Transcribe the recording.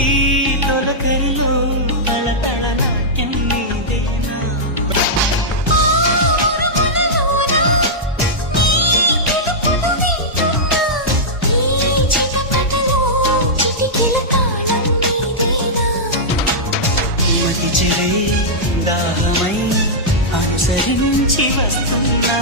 ఈ తొలకల్లో తళతళ నాట్యం నీదేనా మతి చెరై దాహమై అనుసరించి వస్తున్నా